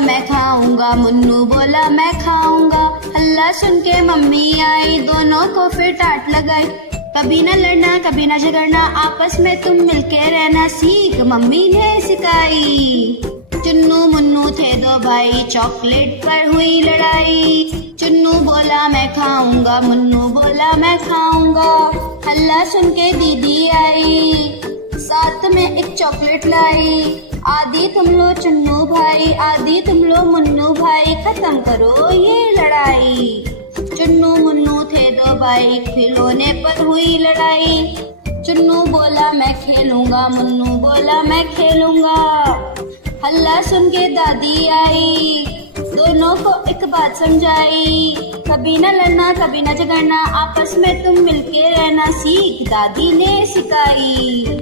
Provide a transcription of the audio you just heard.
मैं खाऊंगा, मुन्नू बोला मैं खाऊंगा। हल्ला सुन के मम्मी आई, दोनों को फिर डांट लगाई। कभी न लड़ना कभी न झगड़ना, आपस में तुम मिलके रहना सीख मम्मी ने सिखाई। चुन्नू मुन्नू थे दो भाई, चॉकलेट पर हुई लड़ाई। चुन्नू बोला मैं खाऊंगा, मुन्नू बोला मैं खाऊंगा। हल्ला सुन के दीदी आई, साथ में एक चॉकलेट लाई। आधी तुम लो चुन्नू भाई, आधी तुम लो मुन्नू भाई, खत्म करो ये लड़ाई। चुन्नू मुन्नू थे दो भाई, खिलौने पर हुई लड़ाई। चुन्नू बोला मैं खेलूंगा, मुन्नू बोला मैं खेलूंगा। हल्ला सुन के दादी आई, दोनों को एक बात समझाई। कभी न लड़ना कभी न झगड़ना, आपस में तुम मिलके रहना सीख दादी ने सिखाई।